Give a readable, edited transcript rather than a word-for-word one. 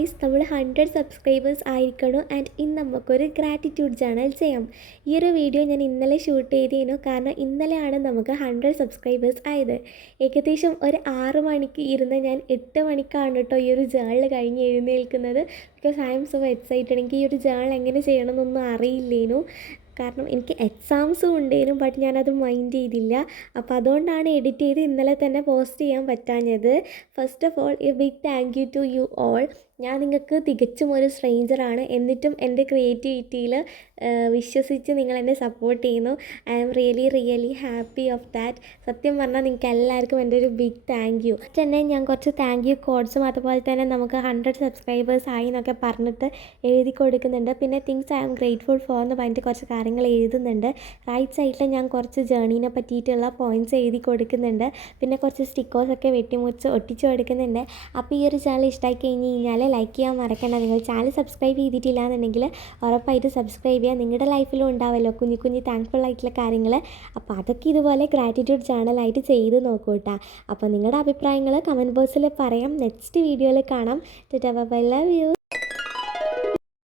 Guys നമ്മൾ 100 subscribers ആയിരിക്കണം and ഇന്ന് നമുക്കൊരു ഗ്രാറ്റിറ്റ്യൂഡ് ജേണൽ ചെയ്യാം. ഈ ഒരു വീഡിയോ ഞാൻ ഇന്നലെ ഷൂട്ട് ചെയ്തിരുന്നു, കാരണം ഇന്നലെയാണ് നമുക്ക് 100 സബ്സ്ക്രൈബേഴ്സ് ആയത്. ഏകദേശം ഒരു 6 മണിക്ക് ഇരുന്ന് ഞാൻ 8 മണിക്കാണ് കേട്ടോ ഈ ഒരു ജേണൽ കഴിഞ്ഞ് എഴുന്നേൽക്കുന്നത്. Because I am so excited. എനിക്ക് ഈ ഒരു ജേണൽ എങ്ങനെ ചെയ്യണമെന്നൊന്നും അറിയില്ലേനു, കാരണം എനിക്ക് എക്സാംസും ഉണ്ടായിരുന്നു. ബട്ട് ഞാനത് മൈൻഡ് ചെയ്തില്ല. അപ്പോൾ അതുകൊണ്ടാണ് എഡിറ്റ് ചെയ്ത് ഇന്നലെ തന്നെ പോസ്റ്റ് ചെയ്യാൻ പറ്റാഞ്ഞത്. First of all a big thank you to you all. ഞാൻ നിങ്ങൾക്ക് തികച്ചും ഒരു സ്ട്രേഞ്ചറാണ്, എന്നിട്ടും എൻ്റെ ക്രിയേറ്റിവിറ്റിയിൽ വിശ്വസിച്ച് നിങ്ങൾ എന്നെ സപ്പോർട്ട് ചെയ്യുന്നു. I am really happy of that. സത്യം പറഞ്ഞാൽ നിങ്ങൾക്ക് എല്ലാവർക്കും എൻ്റെ ഒരു ബിഗ് താങ്ക് യു. തന്നെ ഞാൻ കുറച്ച് താങ്ക് യു കോഡ്സും അതുപോലെ തന്നെ നമുക്ക് 100 സബ്സ്ക്രൈബേഴ്സ് ആയി എന്നൊക്കെ പറഞ്ഞിട്ട് എഴുതി കൊടുക്കുന്നുണ്ട്. പിന്നെ things I am grateful for എന്ന് പറഞ്ഞിട്ട് കുറച്ച് കാര്യങ്ങൾ എഴുതുന്നുണ്ട്. റൈറ്റ് സൈഡിൽ ഞാൻ കുറച്ച് ജേണീനെ പറ്റിയിട്ടുള്ള പോയിൻറ്റ്സ് എഴുതി കൊടുക്കുന്നുണ്ട്. പിന്നെ കുറച്ച് സ്റ്റിക്കേഴ്സൊക്കെ വെട്ടിമുറിച്ച് ഒട്ടിച്ച് കൊടുക്കുന്നുണ്ട്. അപ്പോൾ ഈ ഒരു ചാനൽ ഇഷ്ടമായി കഴിഞ്ഞ് കഴിഞ്ഞാൽ ലൈക്ക് ചെയ്യാൻ മറക്കണ്ട. നിങ്ങൾ ചാനൽ സബ്സ്ക്രൈബ് ചെയ്തിട്ടില്ല എന്നുണ്ടെങ്കിൽ ഉറപ്പായിട്ട് സബ്സ്ക്രൈബ് ചെയ്യുക. നിങ്ങളുടെ ലൈഫിലും ഉണ്ടാവുമല്ലോ കുഞ്ഞു താങ്ക്ഫുൾ ആയിട്ടുള്ള കാര്യങ്ങൾ. അപ്പോൾ അതൊക്കെ ഇതുപോലെ ഗ്രാറ്റിറ്റ്യൂഡ് ചാനലായിട്ട് ചെയ്ത് നോക്കൂ കേട്ടോ. അപ്പോൾ നിങ്ങളുടെ അഭിപ്രായങ്ങൾ കമൻറ്റ് ബോക്സിൽ പറയാം. നെക്സ്റ്റ് വീഡിയോയിൽ കാണാം. Bye, love U.